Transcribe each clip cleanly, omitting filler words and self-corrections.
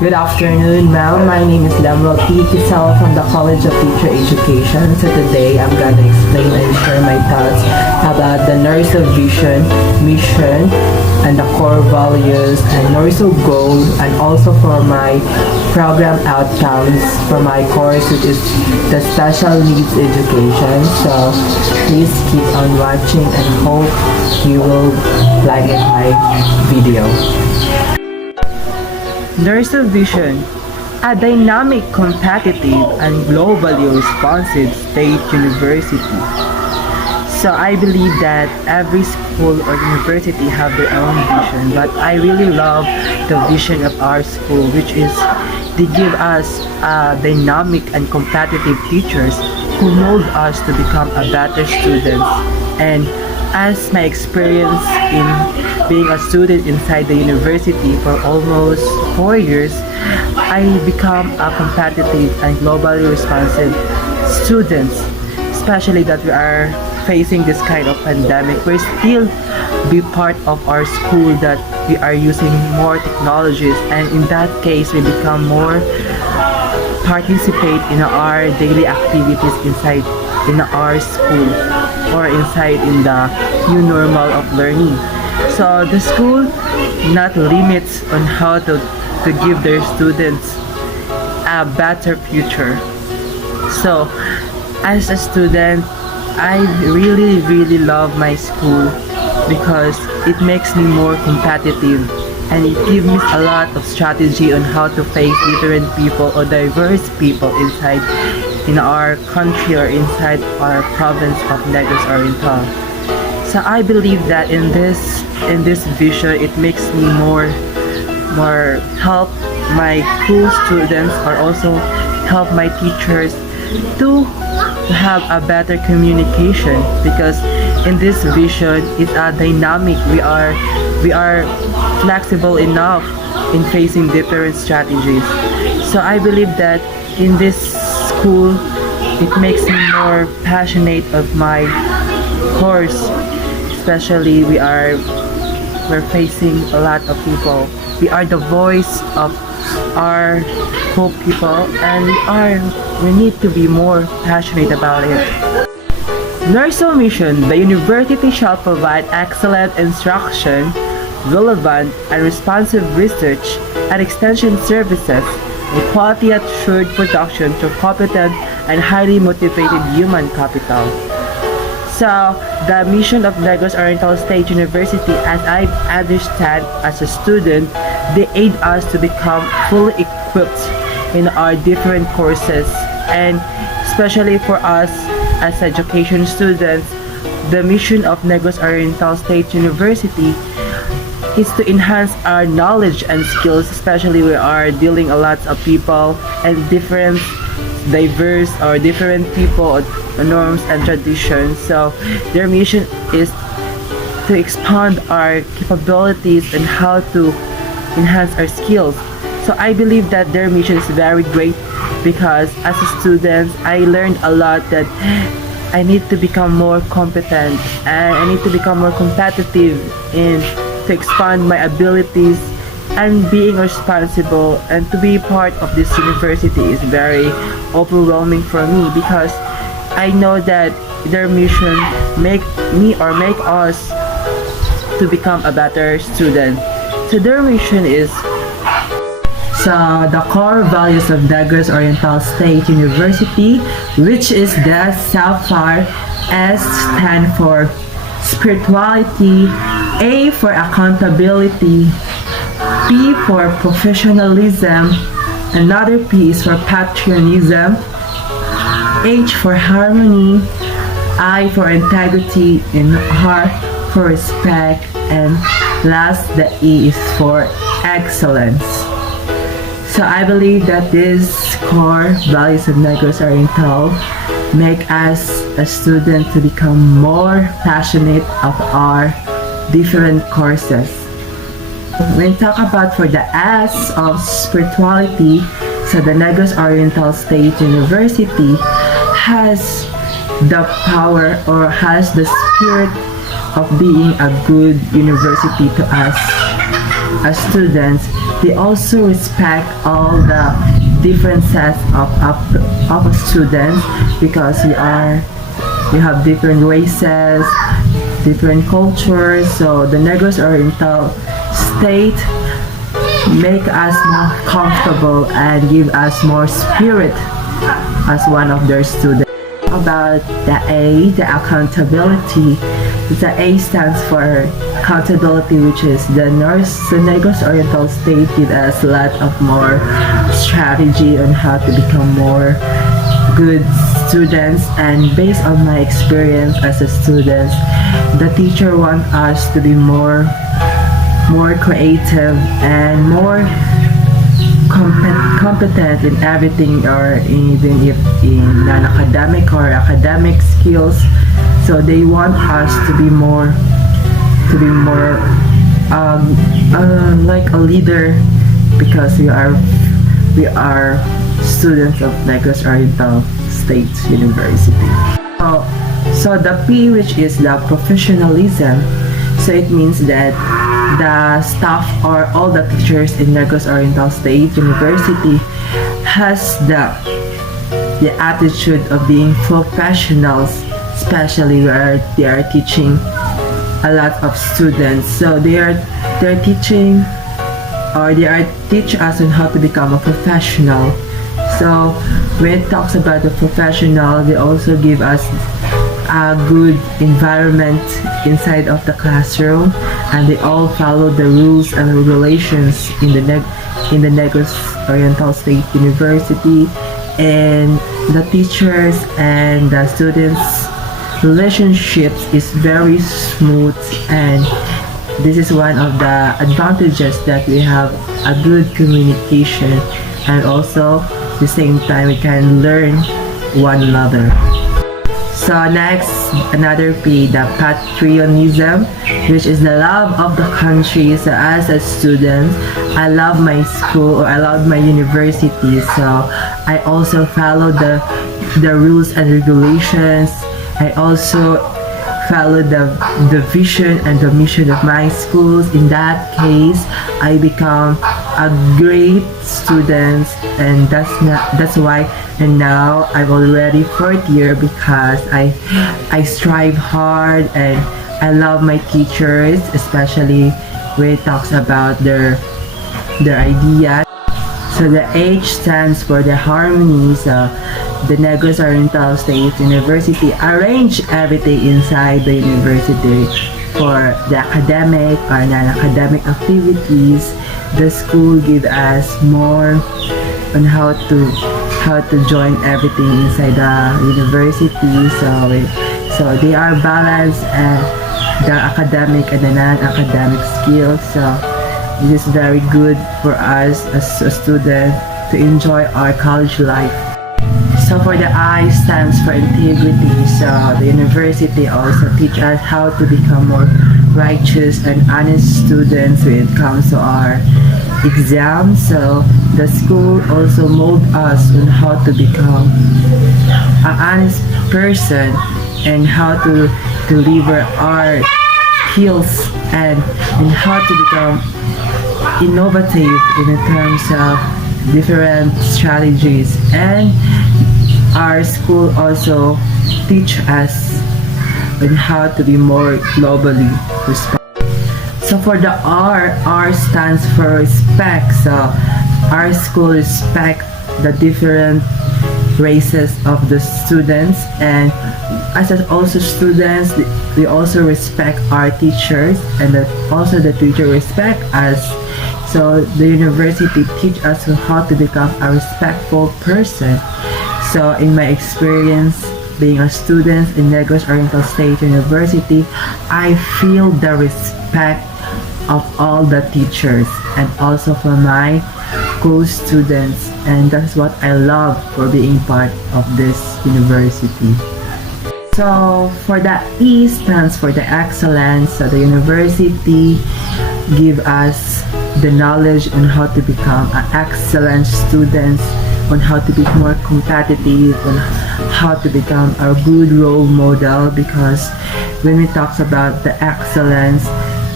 Good afternoon, ma'am. My name is Lemuel P. Kisal from the College of Teacher Education. So today, I'm gonna explain and share my thoughts about the Nurso vision, mission, and the core values, and Nurso goal, and also for my program outcomes for my course, which is the special needs education. So please keep on watching and hope you will like my video. There's a vision, a dynamic, competitive, and globally responsive state university. So I believe that every school or university have their own vision, but I really love the vision of our school, which is they give us dynamic and competitive teachers who mold us to become a better student. And as my experience in being a student inside the university for almost 4 years, I become a competitive and globally responsive student, especially that we are facing this kind of pandemic. We're still be part of our school that we are using more technologies, and in that case we become more participate in our daily activities inside in our school or inside in the new normal of learning. So the school not limits on how to give their students a better future. So as a student, I really love my school because it makes me more competitive, and it gives me a lot of strategy on how to face different people or diverse people inside in our country or inside our province of Negros Oriental. So I believe that in this vision, it makes me more help my cool students or also help my teachers to have a better communication, because in this vision it's a dynamic. We are flexible enough in facing different strategies. So I believe that in this school it makes me more passionate of my course, especially we're facing a lot of people. We are the voice of our poor people, and we need to be more passionate about it. Nurso mission, the university shall provide excellent instruction, relevant and responsive research and extension services, and quality assured production through competent and highly motivated human capital. So, the mission of Negros Oriental State University, as I understand as a student, they aid us to become fully equipped in our different courses, and especially for us as education students, the mission of Negros Oriental State University is to enhance our knowledge and skills, especially we are dealing a lot of people and different diverse or different people norms and traditions. So their mission is to expand our capabilities and how to enhance our skills. So I believe that their mission is very great, because as a student I learned a lot that I need to become more competent and I need to become more competitive in to expand my abilities, and being responsible and to be part of this university is very overwhelming for me, because I know that their mission make me or make us to become a better student. So their mission is, so the core values of Negros Oriental State University, which is the SAFAR, S stand for spirituality, A for accountability, P for professionalism, another P is for patriotism, H for harmony, I for integrity, and R for respect, and last the E is for excellence. So I believe that these core values of Negros Oriental make us a student to become more passionate of our different courses. When we talk about for the S of spirituality, so the Negros Oriental State University has the power or has the spirit of being a good university to us as students, They also respect all the differences of students because we have different races, different cultures. So the Negros Oriental state make us more comfortable and give us more spirit as one of their students. About the A, the accountability. The A stands for accountability, which is the Negros Oriental State give us a lot of more strategy on how to become more good students. And based on my experience as a student, the teacher want us to be more creative and more competent in everything, or even if in non-academic or academic skills. So they want us to be more like a leader, because we are students of Negros Oriental State University. So the P, which is the professionalism, so it means that the staff or all the teachers in Negros Oriental State University has the attitude of being professionals, especially where they are teaching a lot of students. So they're teaching, or they are teach us on how to become a professional. So when it talks about the professional, they also give us a good environment inside of the classroom, and they all follow the rules and regulations in the Negros Oriental State University. And the teachers and the students relationships is very smooth, and this is one of the advantages that we have a good communication, and also at the same time we can learn one another. So next, another P, the patriotism, which is the love of the country. So as a student, I love my school, or I love my university. So I also follow the rules and regulations. I also follow the vision and the mission of my schools. In that case, I become a great student, and that's why. And now I'm already fourth year, because I strive hard, and I love my teachers, especially when it talks about their ideas. So the H stands for the harmony. So the Negros Oriental State University arrange everything inside the university for the academic or non-academic activities. The school give us more on how to join everything inside the university. So they are balanced, and the academic and the non-academic skills. So it is very good for us as a student to enjoy our college life. So for the I stands for integrity. So the university also teach us how to become more righteous and honest students when it comes to our exams. So the school also mold us on how to become an honest person, and how to deliver our skills, and how to become innovative in terms of different strategies. And our school also teach us on how to be more globally responsible. So for the R stands for respect. So our school respect the different races of the students, and as also students, we also respect our teachers, and also the teacher respect us. So the university teach us how to become a respectful person. So in my experience being a student in Negros Oriental State University, I feel the respect of all the teachers, and also for my co-students, and that's what I love for being part of this university. So for the E stands for the excellence. So the university give us the knowledge on how to become an excellent students, on how to be more competitive, on how to become a good role model. Because when we talk about the excellence,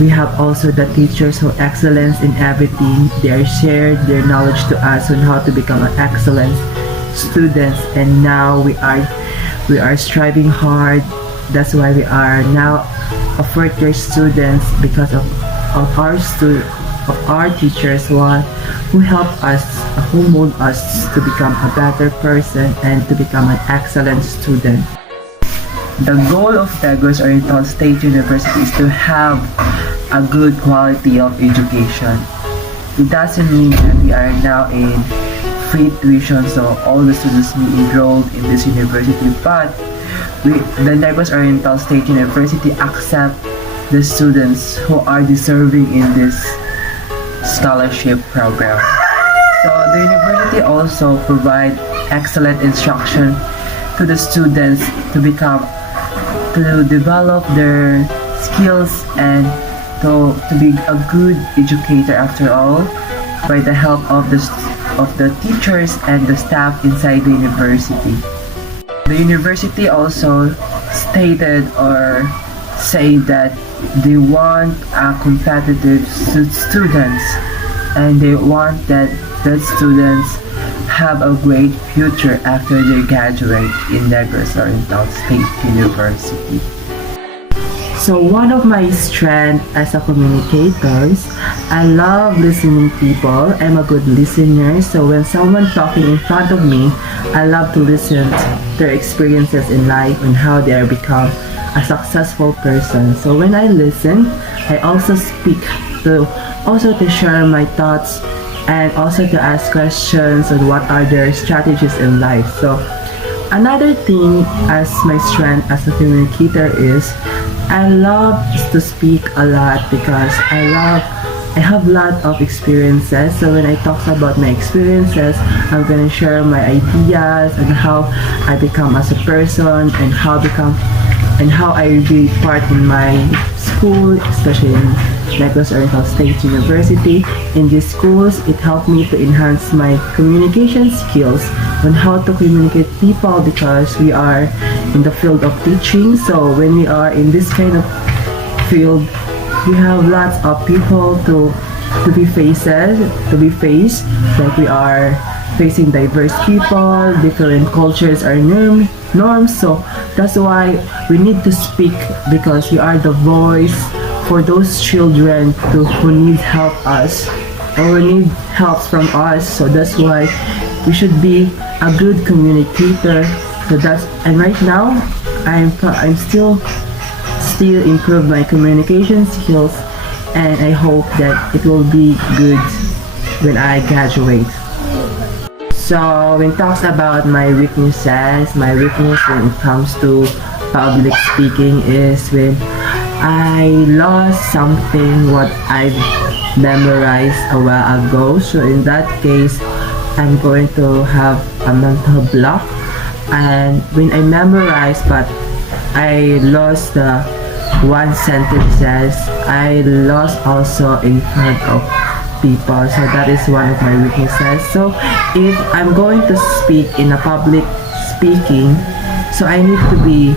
We have also the teachers who excellence in everything. They are shared their knowledge to us on how to become an excellent students, and now we are striving hard. That's why we are now a fourth year students because of our teachers who help us, who mold us to become a better person and to become an excellent student. The goal of Negros Oriental State University is to have a good quality of education. It doesn't mean that we are now in free tuition, so all the students be enrolled in this university, but the Negros Oriental State University accept the students who are deserving in this scholarship program. So the university also provide excellent instruction to the students to develop their skills and to be a good educator after all, by the help of the teachers and the staff inside the university. The university also stated or say that they want a competitive students, and they want that students have a great future after they graduate in Negros Oriental State University. So one of my strengths as a communicator, I love listening people. I'm a good listener. So when someone talking in front of me, I love to listen to their experiences in life and how they are become a successful person. So when I listen, I also speak to share my thoughts and also to ask questions on what are their strategies in life. So another thing as my strength as a communicator is I love to speak a lot because I have a lot of experiences. So when I talk about my experiences, I'm gonna share my ideas and how I become as a person and how I be part in my school, especially in Negros Oriental State University. In these schools, it helped me to enhance my communication skills on how to communicate people because we are in the field of teaching. So when we are in this kind of field, we have lots of people to be faced. Like we are facing diverse people, different cultures or norms. So that's why we need to speak because we are the voice for those children who need help us or need help from us. So that's why we should be a good communicator. And right now I'm still improve my communication skills, and I hope that it will be good when I graduate. So when talks about my weaknesses, my weakness when it comes to public speaking is when I lost something what I've memorized a while ago. So in that case, I'm going to have a mental block. And when I memorized but I lost the one sentences, I lost also in front of people. So that is one of my weaknesses. So if I'm going to speak in a public speaking, so I need to be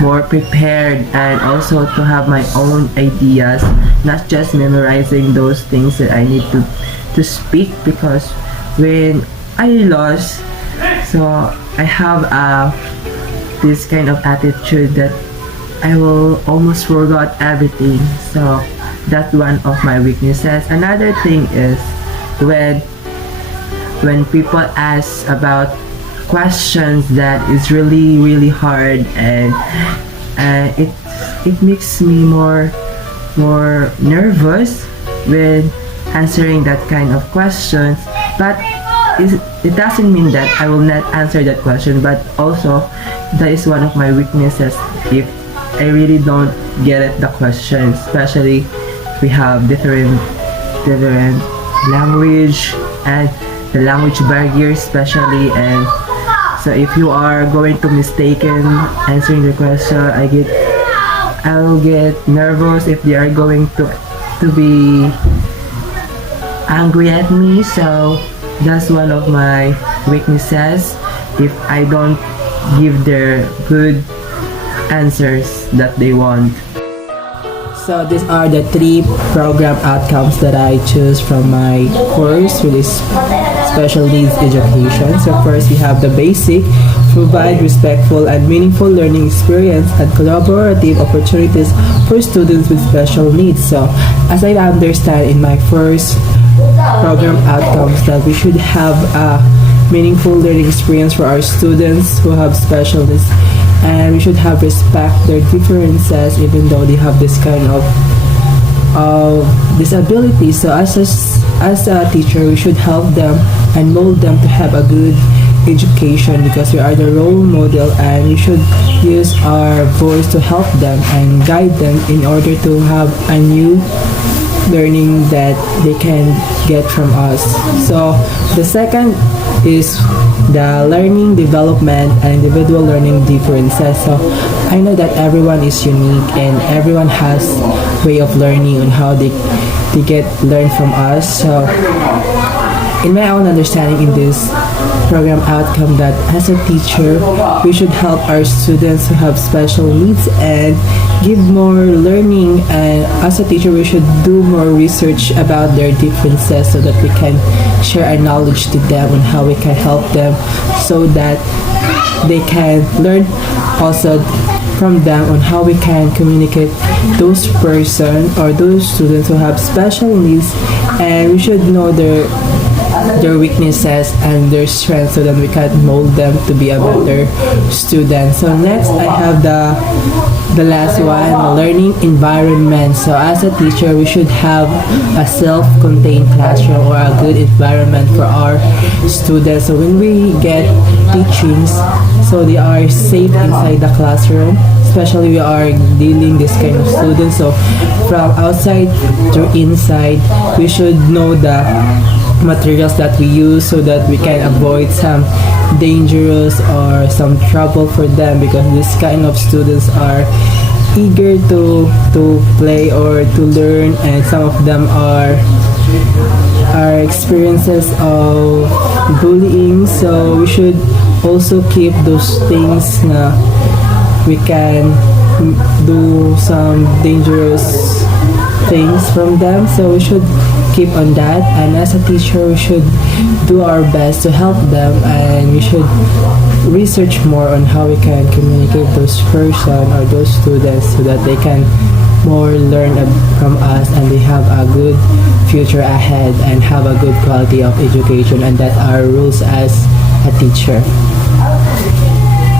more prepared and also to have my own ideas, not just memorizing those things that I need to speak, because when I lost, so I have this kind of attitude that I will almost forgot everything. So that's one of my weaknesses. Another thing is when people ask about questions that is really hard, and it makes me more nervous when answering that kind of questions. But it doesn't mean that I will not answer that question, but also that is one of my weaknesses if I really don't get it, the question. Especially we have different language and the language barrier especially, and so if you are going to mistaken answering the question, I'll get nervous if they are going to be angry at me. So that's one of my weaknesses if I don't give their good answers that they want. So these are the three program outcomes that I choose from my course, which is special needs education. So first we have the basic, provide respectful and meaningful learning experience and collaborative opportunities for students with special needs. So as I understand in my first program outcomes that we should have a meaningful learning experience for our students who have special needs, and we should have respect their differences even though they have this kind of disability. So as a teacher, we should help them and mold them to have a good education because we are the role model, and we should use our voice to help them and guide them in order to have a new learning that they can get from us. So the second is the learning development and individual learning differences. So I know that everyone is unique and everyone has way of learning on how they get learn from us. So in my own understanding in this program outcome, that as a teacher we should help our students who have special needs and give more learning, and as a teacher we should do more research about their differences so that we can share our knowledge to them on how we can help them so that they can learn also from them on how we can communicate those person or those students who have special needs, and we should know their weaknesses and their strengths so that we can mold them to be a better student. So next I have the last one, learning environment. So as a teacher we should have a self-contained classroom or a good environment for our students. So when we get teachings, so they are safe inside the classroom, especially we are dealing this kind of students. So from outside to inside, we should know the materials that we use so that we can avoid some dangerous or some trouble for them, because this kind of students are eager to play or to learn, and some of them are experiences of bullying. So we should also keep those things na we can do some dangerous things from them. So we should keep on that, and as a teacher we should do our best to help them, and we should research more on how we can communicate those person or those students so that they can more learn from us and they have a good future ahead and have a good quality of education, and that's our rules as a teacher.